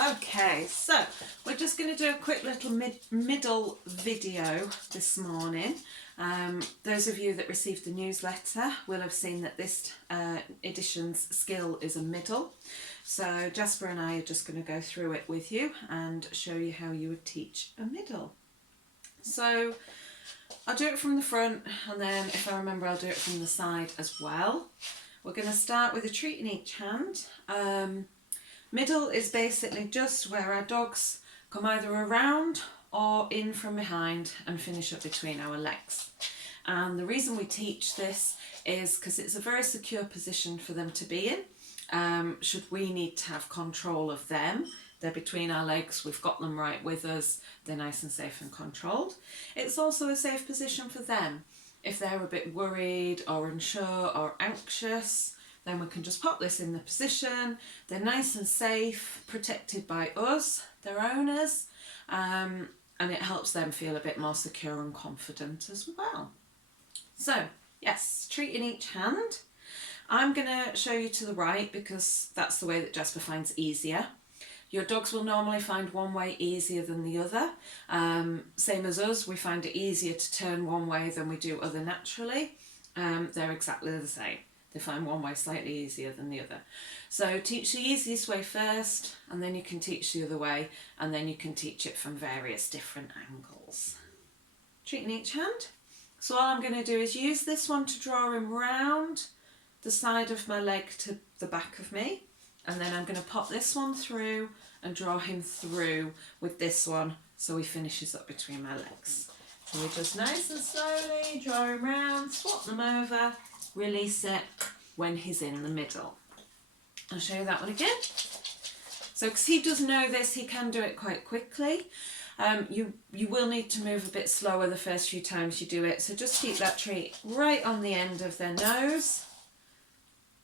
Okay, so we're just going to do a quick little middle video this morning. Those of you that received the newsletter will have seen that this edition's skill is a middle. So Jasper and I are just going to go through it with you and show you how you would teach a middle. So I'll do it from the front, and then if I remember I'll do it from the side as well. We're going to start with a treat in each hand. Middle is basically just where our dogs come either around or in from behind and finish up between our legs. And the reason we teach this is because it's a very secure position for them to be in. Should we need to have control of them, they're between our legs, we've got them right with us, they're nice and safe and controlled. It's also a safe position for them. If they're a bit worried or unsure or anxious, then we can just pop this in the position. They're nice and safe, protected by us, their owners, and it helps them feel a bit more secure and confident as well. So, yes, treat in each hand. I'm going to show you to the right because that's the way that Jasper finds easier. Your dogs will normally find one way easier than the other. Same as us, we find it easier to turn one way than we do other naturally. They're exactly the same. They find one way slightly easier than the other. So teach the easiest way first, and then you can teach the other way, and then you can teach it from various different angles. Treat in each hand. So all I'm going to do is use this one to draw him round the side of my leg to the back of me, and then I'm going to pop this one through and draw him through with this one so he finishes up between my legs. So we just nice and slowly draw him round, swap them over, release it when he's in the middle. I'll show you that one again. So because he does know this, he can do it quite quickly. You will need to move a bit slower the first few times you do it, so just keep that treat right on the end of their nose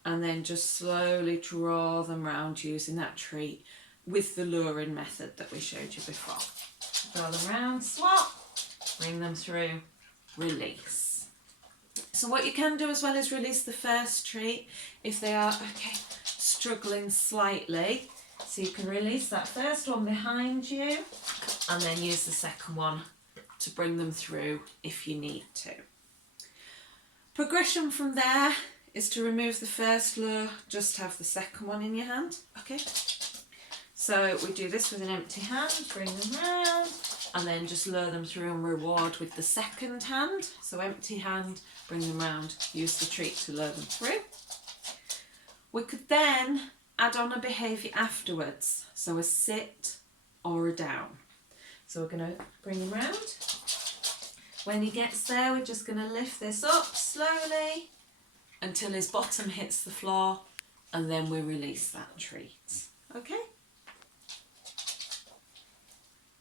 and then just slowly draw them round using that treat with the luring method that we showed you before. Draw them round, swap, bring them through, release. So what you can do as well is release the first treat if they are struggling slightly. So you can release that first one behind you and then use the second one to bring them through if you need to. Progression from there is to remove the first lure, just have the second one in your hand. Okay. So we do this with an empty hand, bring them round, and then just lure them through and reward with the second hand. So empty hand, bring them round, use the treat to lure them through. We could then add on a behaviour afterwards, so a sit or a down. So we're going to bring him round. When he gets there, we're just going to lift this up slowly until his bottom hits the floor, and then we release that treat. Okay?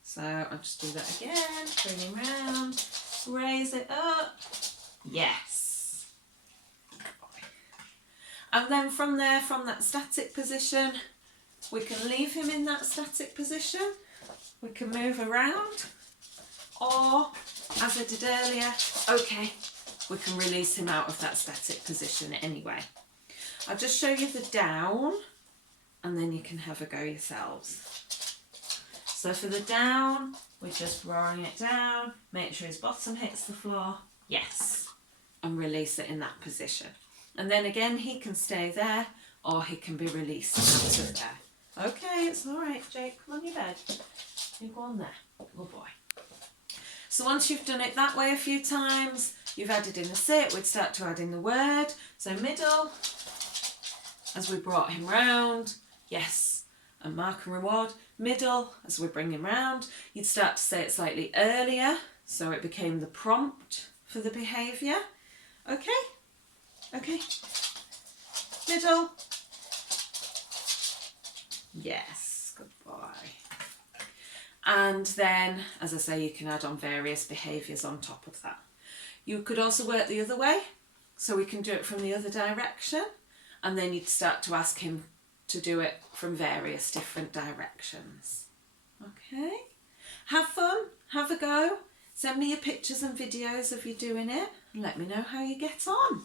So I'll just do that again, bring him round, raise it up, yes. And then from there, from that static position, we can leave him in that static position, we can move around, or as I did earlier, we can release him out of that static position anyway. I'll just show you the down, and then you can have a go yourselves. So for the down, we're just drawing it down, make sure his bottom hits the floor, yes, and release it in that position. And then again, he can stay there or he can be released out of there. Okay, it's all right, Jake, come on your bed. You go on there, good boy. So once you've done it that way a few times, you've added in the sit, we'd start to add in the word. So middle, as we brought him round, yes, and mark and reward. Middle, as we bring him round, you'd start to say it slightly earlier, so it became the prompt for the behaviour. Okay? Okay. Middle. Yes, good boy. And then, as I say, you can add on various behaviours on top of that. You could also work the other way, so we can do it from the other direction, and then you'd start to ask him to do it from various different directions. Okay? Have fun, have a go. Send me your pictures and videos of you doing it, and let me know how you get on.